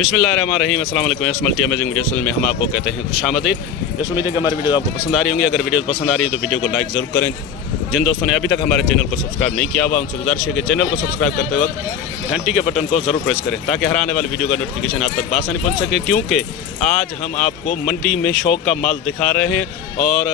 बिस्मिल्लाहिर्रहमानिर्रहीम। अस्सलाम वालेकुम। इस मल्टी अमेजिंग वीडियो में हम आपको कहते हैं खुशामदीद। इस उम्मीद है कि हमारी वीडियो आपको पसंद आ रही होंगी। अगर वीडियो पसंद आ रही है तो वीडियो को लाइक ज़रूर करें। जिन दोस्तों ने अभी तक हमारे चैनल को सब्सक्राइब नहीं किया हुआ उनसे गुजारिश है कि चैनल को सब्सक्राइब करते वक्त घंटी के बटन को ज़रूर प्रेस करें ताकि हर आने वाली वीडियो का नोटिफिकेशन आप तक बासानी पहुँच सके। क्योंकि आज हम आपको मंडी में शौक का माल दिखा रहे हैं और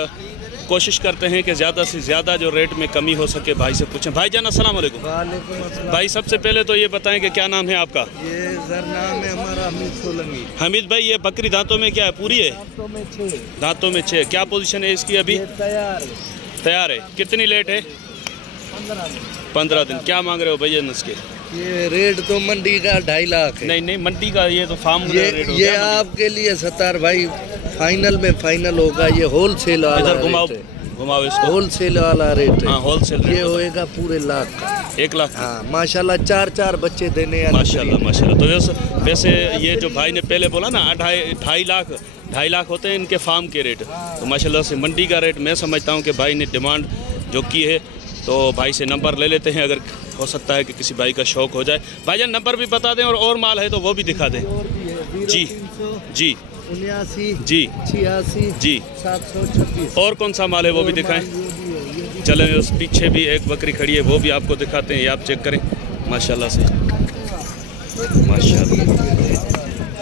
कोशिश करते हैं कि ज़्यादा से ज़्यादा जो रेट में कमी हो सके। भाई से पूछें। भाई जान अस्सलाम वालेकुम। वालेकुम अस्सलाम। भाई सबसे पहले तो ये बताएं कि क्या नाम है आपका? ये सर नाम है हमारा हमीद सोलंकी। हमीद भाई, ये बकरी दांतों में क्या है? पूरी है? दांतों में 6। दांतों में 6। क्या पोजीशन है इसकी अभी? तैयार है। कितनी लेट है? 15 दिन। क्या मांग रहे हो भैया इसके? ये रेट तो मंडी का 2.5 लाख है। नहीं मंडी का, ये तो फार्म रेट ये आपके लिए सत्तार भाई फाइनल में फाइनल होगा। ये होलसेल वाला घुमाओ इसको। होलसेल वाला रेट है। हाँ, होलसेल ये होएगा पूरे लाख का। 1 लाख। हाँ माशाल्लाह 4 बच्चे देने हैं माशाल्लाह। तो वैसे ये जो भाई ने पहले बोला ना 2.5 लाख होते हैं इनके फार्म के रेट। तो माशाल्लाह से मंडी का रेट मैं समझता हूँ कि भाई ने डिमांड जो की है तो भाई से नंबर ले लेते हैं। अगर हो सकता है कि किसी भाई का शौक हो जाए। भाईजान नंबर भी बता दें और माल है तो वो भी दिखा दें। जी 79 जी 86 जी 726। और कौन सा माल है वो भी दिखाएं। चलें, उस पीछे भी एक बकरी खड़ी है वो भी आपको दिखाते हैं। ये आप चेक करें माशाल्लाह से। माशाल्लाह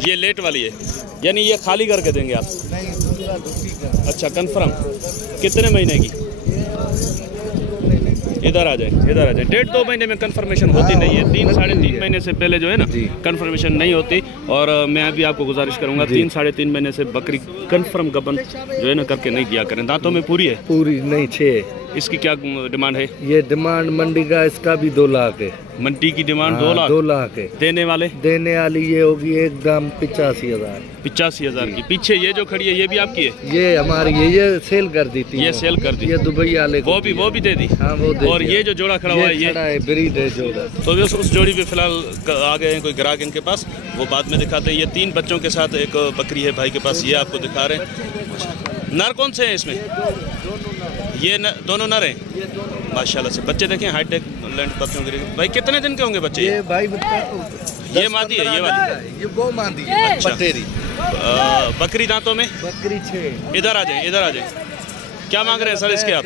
ये लेट वाली है, यानी ये खाली करके देंगे आप? अच्छा, कंफर्म। कितने महीने की? इधर आ जाए 1.5-2 महीने में कंफर्मेशन होती नहीं है। 3-3.5 महीने से पहले जो है ना कंफर्मेशन नहीं होती। और मैं भी आपको गुजारिश करूंगा 3-3.5 महीने से बकरी कंफर्म गबन जो है ना करके नहीं दिया करें। दांतों में पूरी है? पूरी नहीं 6। इसकी क्या डिमांड है? ये डिमांड मंडी का इसका भी 2 लाख है। मंडी की डिमांड 2 लाख है। देने वाली ये होगी एकदम 85,000। 85,000 की। पीछे ये जो खड़ी है ये भी आपकी है? ये हमारी ये सेल कर दी थी। ये सेल कर दी। ये दुबई वाले वो भी दे दी। हाँ वो दे। और ये जो जोड़ा खड़ा हुआ है ये ब्रीड है जोड़ा। तो उस जोड़ी पे फिलहाल आ गए हैं कोई ग्राहक इनके पास, वो बाद में दिखाते हैं। ये 3 बच्चों के साथ एक बकरी है भाई के पास, ये आपको दिखा रहे हैं। नर कौन से हैं इसमें? ये दोनों नर हैं माशाल्लाह से। बच्चे देखें हाईटेक लैंड पत्तियों के। भाई कितने दिन के होंगे बच्चे? ये भाई ये मादी है, ये वाली? ये वो मादी है। अच्छा। पटेरी बकरी दांतों में? बकरी 6। इधर आ जाए। क्या मांग रहे हैं सर इसके आप?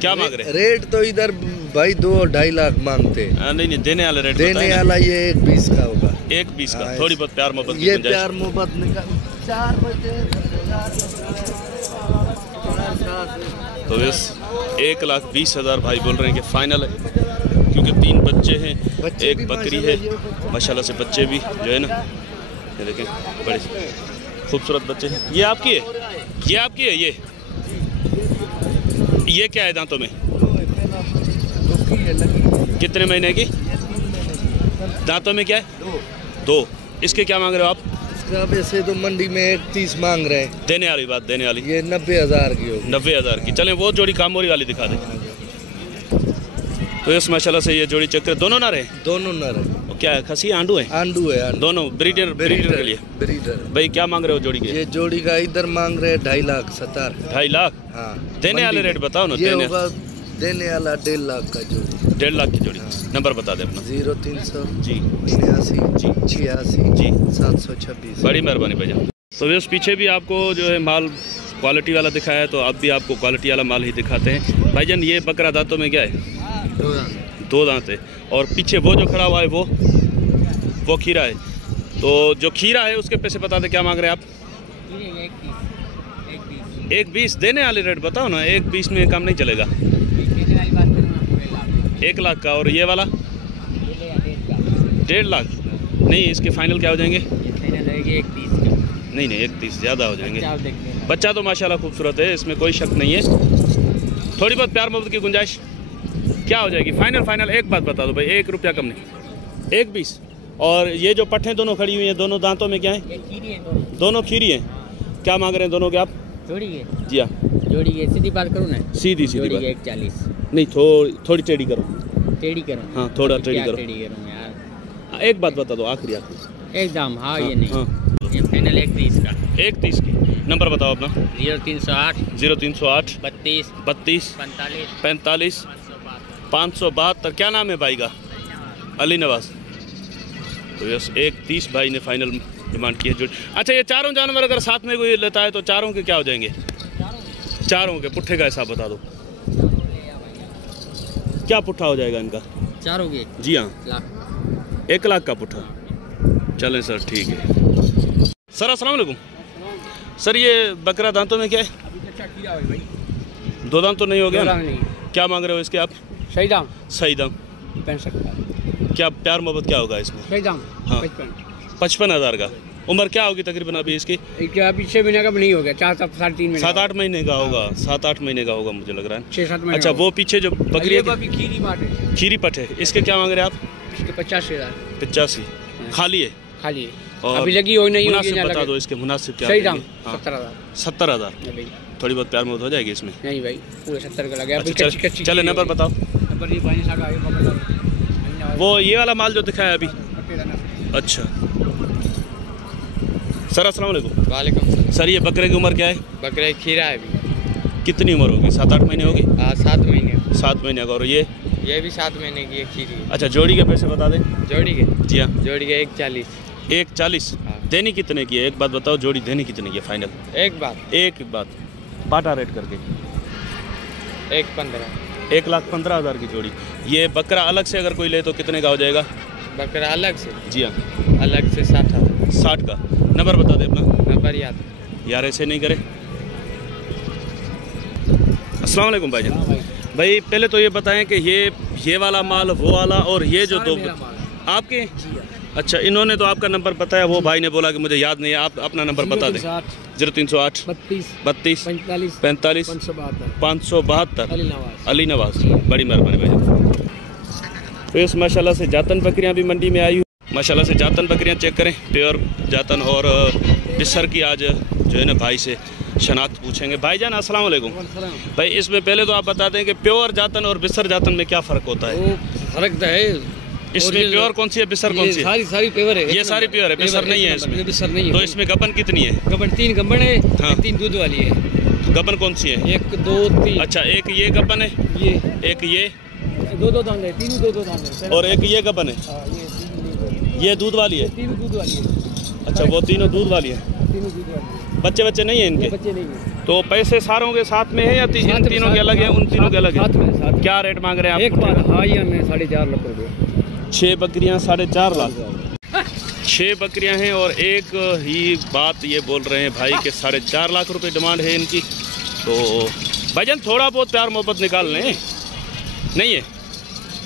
क्या मांग रहे हैं? रेट तो इधर भाई 2-2.5 लाख मांगते हैं। नहीं देने वाला रेट? देने वाला ये 1.20 का होगा। 1.20 का। थोड़ी बहुत प्यार मोहब्बत ये प्यार मोहब्बत निकाल 4 बजे। तो इस 1,20,000 भाई बोल रहे हैं कि फाइनल है, क्योंकि 3 बच्चे हैं, एक बकरी है माशाल्लाह से। बच्चे भी जो है ना ये देखें बड़े खूबसूरत बच्चे हैं। ये आपकी है? ये क्या है दांतों में? कितने महीने की? दांतों में क्या है? 2। इसके क्या मांग रहे हो आप? वैसे तो मंडी में 1.30 मांग रहे हैं। देने वाली ये 90,000 की होगी। 90,000 की। चलें वो जोड़ी कामोरी वाली दिखा दें। तो इस माशाल्लाह से ये जोड़ी चेक करें। दोनों नर हैं? दोनों नर है। क्या है, खसी आंडू है? आंडू है। दोनों ब्रीडर के लिए? ब्रीडर। भाई क्या मांग रहे हो जोड़ी के? ये जोड़ी का इधर मांग रहे हैं 2.5 लाख 70। 2.5 लाख? हाँ। देने वाले रेट बताओ ना। देने वाला 1.5 लाख का जोड़ी। 1.5 लाख की जोड़ी। नंबर बता दें अपना। 0300 जी 89 जी 86 जी 726। बड़ी मेहरबानी भैया। तो उस पीछे भी आपको जो है माल क्वालिटी वाला दिखाया है, तो अब भी आपको क्वालिटी वाला माल ही दिखाते हैं। भाईजान ये बकरा दांतों में क्या है? 2 दांत है। और पीछे वो जो खड़ा हुआ है वो खीरा है। तो जो खीरा है उसके पैसे बता दें क्या मांग रहे हैं आप? 1.20 देने वाले रेट बताओ ना। 1.20 में काम नहीं चलेगा। 1 लाख का। और ये वाला 1.5 लाख? नहीं, इसके फाइनल क्या हो जाएंगे? नहीं 1.30 ज़्यादा हो जाएंगे। बच्चा तो माशाल्लाह खूबसूरत है, इसमें कोई शक नहीं है। थोड़ी बहुत प्यार मोहब्बत की गुंजाइश क्या हो जाएगी? फाइनल एक बात बता दो भाई, 1 रुपया कम नहीं। 1.20। और ये जो पट्ठें दोनों खड़ी हुई हैं दोनों दांतों में क्या है? दोनों खीरी हैं। क्या मांग रहे हैं दोनों के आप? जोड़ी है जी। हाँ जोड़ी है। सीधी बात करूँ ना? सीधी बात। 1.40 नहीं, थोड़ी टेढ़ी करो। हाँ थोड़ा टेढ़ी करो यार। एक बात बता दो आखिरी एकदम। हाँ ये नहीं। ये फाइनल 1.30 का। 1.30 की। नंबर बताओ अपना। 0308 32 45 45 572। क्या नाम है भाई का? अली नवाज। तो यस 1.30 भाई ने फाइनल डिमांड की है जोड़ी। अच्छा, ये चारों जानवर अगर साथ में कोई लेता है तो चारों के क्या हो जाएंगे? चारों के पुट्ठे का हिसाब बता दो, क्या पुट्ठा हो जाएगा इनका? चारों के जी हाँ, 1 लाख का पुट्ठा। चलें सर, ठीक है सर। अस्सलाम वालेकुम सर, ये बकरा दांतों में क्या है? भाई 2 दांत तो नहीं हो गया ना? नहीं। क्या मांग रहे हो इसके आप? सही दाम सही दाम 65। क्या प्यार मोहब्बत क्या होगा इसमें? सही दाम हाँ 55 का। उम्र क्या होगी तकरीबन अभी इसकी? क्या अभी 6 महीने का भी नहीं हो गया, 4-3 महीने 7-8 महीने का होगा, 7-8 महीने का होगा मुझे लग रहा है। 6-7 महीने। अच्छा, वो पीछे जो बकरी खीरी मार है, खीरी पट है, इसके क्या मांग रहे हैं आप? इसके 85,000 85 खाली है? खाली और अभी लगी हो नहीं मुनासिब बता दो इसके, मुनासिब क्या? सही दाम 70,000। 70,000 थोड़ी बहुत प्यार मोहब्बत हो जाएगी इसमें? नहीं भाई, पूरे 70 का लगा। अच्छा, चले नंबर बताओ। वो ये वाला माल जो दिखाया अभी। अच्छा सर, अस्सलाम वालेकुम। वालेकुम सर, ये बकरे की उम्र क्या है? बकरे खीरा है अभी। कितनी उम्र होगी? 7-8 महीने होगी? 7 महीने। 7 महीने का। और ये भी 7 महीने की है खीरी। अच्छा, जोड़ी के पैसे बता दें। जोड़ी के? जी हाँ, जोड़ी के 140। 140। हाँ। देनी कितने की है? एक बात बताओ, जोड़ी देनी कितने की है फाइनल? एक बात बाटा रेट करके 1.15। 1,15,000 की जोड़ी। ये बकरा अलग से अगर कोई ले तो कितने का हो जाएगा? बकरा अलग से? जी हाँ, अलग से 60,000। 60 का। नंबर बता दे अपना। नंबर याद यार, ऐसे नहीं करे। अस्सलाम वालेकुम भाईजान। भाई पहले तो ये बताएं कि ये वाला माल, वो वाला और ये जो दो आपके? अच्छा, इन्होंने तो आपका नंबर बताया, वो भाई ने बोला कि मुझे याद नहीं है, आप अपना नंबर बता दें। 0308 32 45 572 अली नवाज। बड़ी मेहरबानी भाई। तो इस माशाल्लाह से जातन बकरियां भी मंडी में आई हुई। माशाल्लाह से जातन बकरियां चेक करें, प्योर जातन। और बिस्सर की आज जो है ना भाई से शनाख्त पूछेंगे। भाईजान अस्सलाम वालेकुम। भाई इसमें पहले तो आप बता दें कि प्योर जातन और बिस्सर जातन में क्या फ़र्क होता है? फर्क तो है। इसमें प्योर कौन सी है, बिस्सर कौन सी है? सारी प्योर है। ये सारी प्योर है, बिस्सर नहीं है इसमें? बिस्सर नहीं है। तो इसमें गबन कितनी है? गबन 3 गबन है। हाँ। 3 दूध वाली है। गबन कौन सी है? 1 2 3। अच्छा, एक ये गबन है, ये एक ये 2 दांत है, 3 2 दांत है। और एक ये गबन है। ये दूध वाली है? 3 दूध वाली है। अच्छा, वो तीनों दूध वाली है। 3 दूध वाली है। बच्चे नहीं है इनके? बच्चे नहीं है। तो पैसे सारों के साथ में है या इन तीनों के अलग है, उन तीनों के अलग है? साथ में। क्या रेट मांग रहे हैं आप? एक बार हाँ, ये हमें 4.5 लाख रुपये। 6 बकरियां 4.5 लाख। 6 बकरियां हैं और एक ही बात ये बोल रहे हैं भाई कि 4.5 लाख रुपए डिमांड है इनकी। तो भाईजान थोड़ा बहुत प्यार मोहब्बत निकाल लें, नहीं है?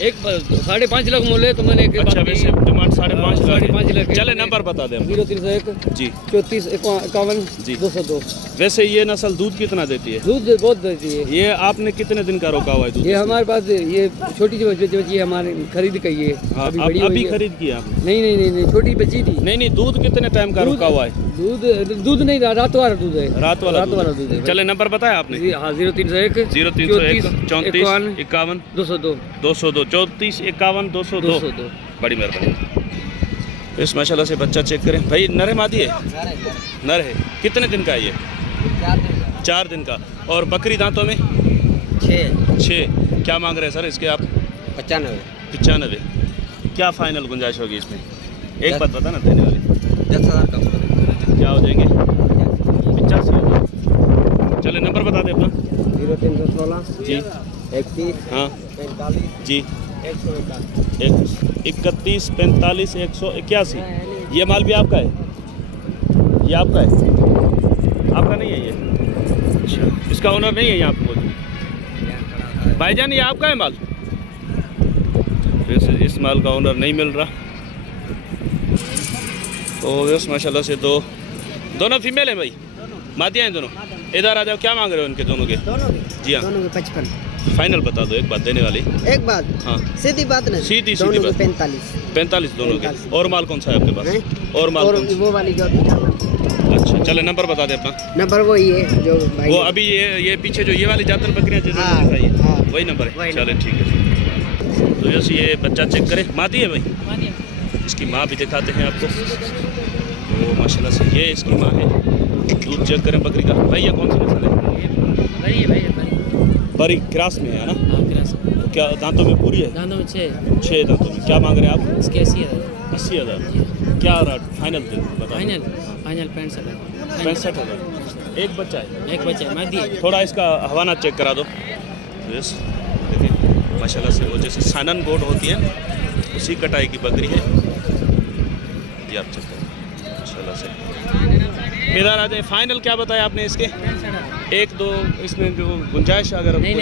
एक 5.5 लाख मोल है तो मैंने। अच्छा, वैसे डिमांड 5.5 लाख। चले नंबर नंबर बता दें। 0301 जी 34 51 जी 202। वैसे ये नस्ल दूध कितना देती है? दूध बहुत देती है। ये आपने कितने दिन का रोका हुआ है दूध? ये हमारे पास ये छोटी सी बच्ची है, हमारे खरीद का ये अभी बड़ी अभी हुई है। खरीद किया आपने? नहीं, छोटी बच्ची थी। नहीं, दूध कितने टाइम का रोका हुआ है? दूध नहीं, रात वाला दूध है। रात वाला दूध है। चले नंबर बताया आपने? हाँ, 0301 34 51 202 202 34 51 202। बड़ी मेहरबानी। इस माशाल्लाह से बच्चा चेक करें भाई। नर है मादी है? नर है। कितने दिन का है ये? 4 दिन का। और बकरी दांतों में? 6। क्या मांग रहे हैं सर इसके आप? 95। क्या फाइनल गुंजाइश होगी इसमें? एक बात बता ना, देने वाली 10,000 कम। क्या हो जाएंगे? 85। चले नंबर बता दे अपना। 0316 जी 31 हाँ 45 जी 141। 31 45 181। ये माल भी आपका है? ये आपका है? आपका नहीं है ये? अच्छा, इसका ओनर नहीं है यहाँ पे मौजूद? भाईजान ये आपका है माल? वैसे इस माल का ओनर नहीं मिल रहा। तो वैसे माशाल्लाह से तो दोनों फीमेल हैं भाई? मादियाँ हैं दोनों? इधर आ जाओ। क्या मांग रहे हो इनके दोनों के? जी हाँ, दोनों के 55। फाइनल बता दो, एक बात देने वाली। एक बात हाँ, सीधी बात नहीं। सीधी दोनों बात। के 45। 45 दोनों के। और माल कौन सा है आपके पास? और माल कौन सा? वो वाली जो। अच्छा, चले नंबर बता दे अपना। नंबर वो ही है जो भाई। वो अभी ये पीछे जो ये वाली जातन बकरियां जो हाँ, दिखाई है, हाँ। वही नंबर है? वही चले ठीक है। तो जैसे ये बच्चा चेक करें, मादी है भाई? इसकी माँ भी दिखाते हैं आपको। तो माशाल्लाह से ये इसकी माँ है। दूध चेक करें बकरी का। भाई ये कौन सी नस्ल है? बड़ी क्रास में है ना? तो क्या दांतों में पूरी है? दांतों में 6 दांतों में। क्या मांग रहे हैं आप? इसके 80,000। 80,000। क्या फाइनल बता? फाइनल 65,000। 65,000। एक बच्चा है? एक बच्चा मादी है। थोड़ा इसका हवाना चेक करा दो। यस, देखिए माशाल्लाह से वो जैसे सानन गोड होती है उसी कटाई की बकरी है। ये आप चेक करें माशाल्लाह से। इधर आ जाए। फाइनल क्या बताया आपने इसके? 1-2 इसमें जो गुंजाइश अगर नहीं,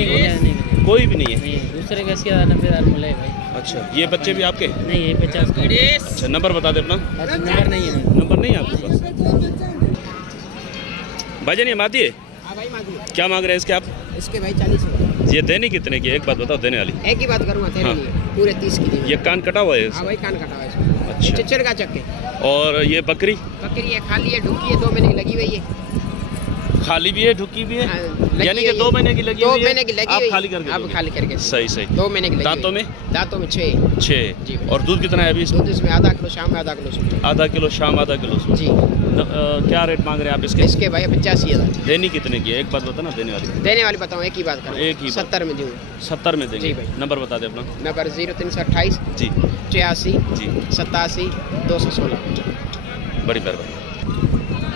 कोई भी नहीं है? नहीं, दूसरे का 80,000 मिले भाई। अच्छा, ये बच्चे भी आपके? नहीं, ये 50। अच्छा, नंबर बता दे अपना। नंबर नहीं है। नंबर नहीं है आपके पास? भाईजान ये मादी है? भाई मादी। क्या मांग रहे हैं इसके आप? इसके भाई 40। ये देने कितने की? एक बात बताओ देने वाली। एक ही बात करूँगा तेरे हाँ। लिए, पूरे 30 की। ये कान कटा हुआ है? हाँ भाई, कान कटा हुआ है। अच्छा। चिच्चर का चक्के। और ये बकरी? बकरी है, खाली है, ढुकी है, 2 महीने की लगी हुई है। खाली भी है, ढुकी भी है? हाँ, यानी कि 2 महीने की लगी हुई है? 2 महीने की लगी आप हुई। खाली करके आप दोगे? खाली करके। सही सही। 2 महीने की लगी दांतों हुई। में? दांतों में 6। 6। जी। और दूध कितना है अभी इसमें? दूध इसमें आधा किलो शाम में, आधा किलो सुबह। आधा किलो शाम, आधा किलो सुबह। जी। क्या रेट मांग रहे हैं आप इसके? इसके भाई 85,000। देनी कितने की है? एक बात बता ना देने वाली। देने वाली बताऊँ, एक ही बात करूँ। एक ही बात। 70 में दूँगा। 70 में देंगे? जी भाई। नंबर बता दे अपना। नंबर 0328 जी 86 जी 87 216। बड़ी मेहरबानी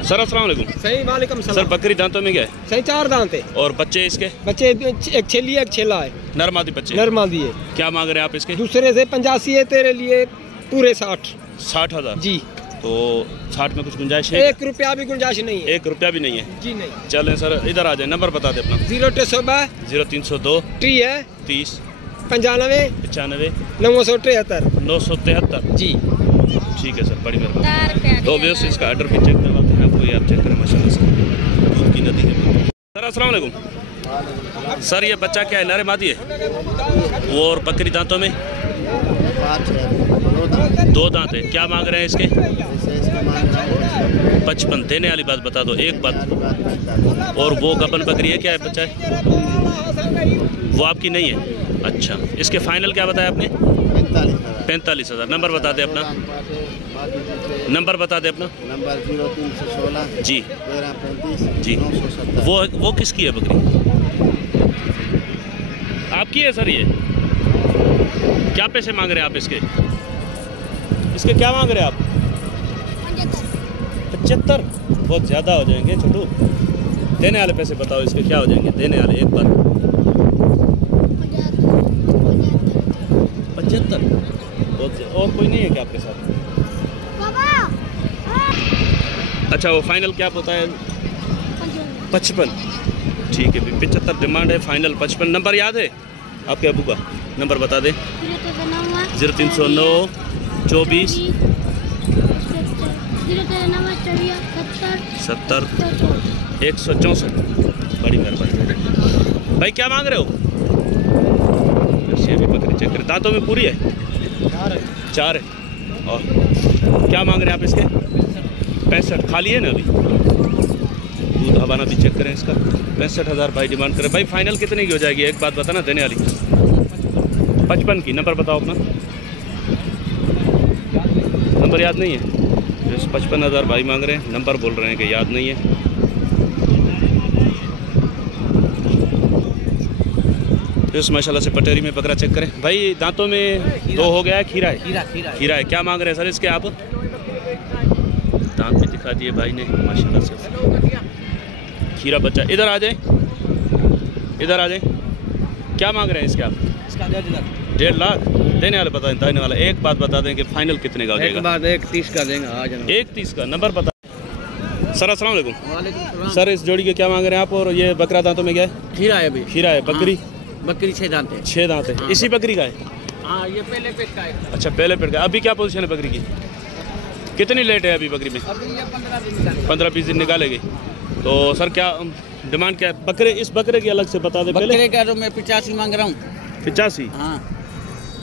सर। अस्सलाम वालेकुम। सही, वालेकुम सर बकरी दांतों में क्या है? सही 4 दांत है। और बच्चे इसके? बच्चे एक छेली है, एक छेला है। नर मादी बच्चे? नर मादी है। क्या मांग रहे हैं आप इसके? दूसरे से 85 है, तेरे लिए पूरे 60। 60,000? जी। तो 60 में कुछ गुंजाइश है? 1 रुपया भी गुंजाइश नहीं है। 1 रुपया भी नहीं है? जी नहीं। चलें सर, इधर आ जाए। नंबर बता दे अपना। 0302 0302 30 30 95 95 973। 973। जी। ठीक है सर, बड़ी मेहरबानी। तो व्यवस्थित इसका ऑर्डर भी चेक करवाते हैं आपको। ये आप चेक करें माशाल्लाह से दूध की नदी है। सर अस्सलाम वालेकुम। सर ये बच्चा क्या है? नर मादी है? वो और बकरी दांतों में? 2 दांत है। क्या मांग रहे हैं इसके? 55। देने वाली बात बता दो, एक बात। और वो गबन बकरी है? क्या है बच्चा है? वो आपकी नहीं है? अच्छा, इसके फाइनल क्या बताया आपने? 45,000। नंबर बता दे अपना। नंबर बता दे अपना। नंबर 0316 जी 1335 जी। 970। वो किसकी है बकरी? आपकी है सर ये? क्या पैसे मांग रहे हैं आप इसके? इसके क्या मांग रहे हैं आप? 75? बहुत ज़्यादा हो जाएंगे छोटू। देने वाले पैसे बताओ इसके क्या हो जाएंगे? देने वाले एक बार। 75? बहुत। और कोई नहीं है क्या आपके साथ? अच्छा, वो फाइनल क्या होता है? 55। ठीक है, 75 डिमांड है, फाइनल 55। नंबर याद है आपके अबू का? नंबर बता दे। 0309 24 70 164। बड़ी मेहरबानी भाई। क्या मांग रहे हो? ये भी बकरी चेक करें। दांतों में पूरी है? 4 है। और क्या मांग रहे हैं आप इसके? 65। खाली है ना अभी? दूध हवाना भी चेक करें इसका। 65,000 भाई डिमांड करें। भाई फाइनल कितने की हो जाएगी? एक बात बताना देने वाली। 55 की। नंबर बताओ अपना। नंबर याद नहीं है? 55,000 भाई मांग रहे हैं। नंबर बोल रहे हैं कि याद नहीं है। इस माशाल्लाह से पटेरी में बकरा चेक करें। भाई दांतों में 2 हो गया है। खीरा है? खीरा है। क्या मांग रहे हैं सर इसके आप? दांत भी दिखा दिए भाई ने माशाल्लाह से। खीरा बच्चा। इधर आ जाए, इधर आ जाए। क्या मांग रहे हैं इसके आप? इसका 1.5 लाख। देने वाले बता देने वाला। एक बात बता दें कि फाइनल कितने का हो जाएगा? 1.30 का देंगे। आ जाना। 1.30 का। नंबर बता सर। अस्सलाम वालेकुम। वालेकुम। सर इस जोड़ी के क्या मांग रहे हैं आप? और ये बकरा दांतों में क्या है? खीरा है अभी। खीरा है। बकरी? बकरी 6 दांत है। 6 दांत है। इसी बकरी का है? हाँ, ये पहले पेट का है। अच्छा, पहले पेड़ का। अभी क्या पोजीशन है बकरी की? कितनी लेट है अभी बकरी में? अभी ये 15 दिन निकालेंगे। 15-20 दिन निकालेगी। तो सर क्या डिमांड क्या है? बकरे, इस बकरे की अलग से बता दे पहले। बकरे का तो मैं 85 मांग रहा हूँ। 85? हाँ।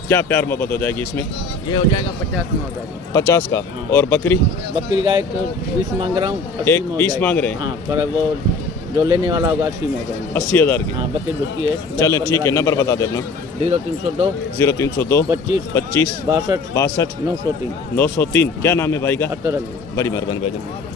क्या प्यार मोहब्बत हो जाएगी इसमें? ये हो जाएगा 50 में हो जाएगा। 50 का। और बकरी? बकरी का एक 20 मांग रहा हूँ। एक 20 मांग रहे हैं? हाँ, पर वो जो लेने वाला होगा 80 में हो जाएंगे। 80,000 की। हाँ, बकरी रुकी है। चलें ठीक है। नंबर बता दे अपना। 0302 0302 25 25 62 62 903। 903। क्या नाम है भाई का? अतर। बड़ी मेहरबानी भाईजान।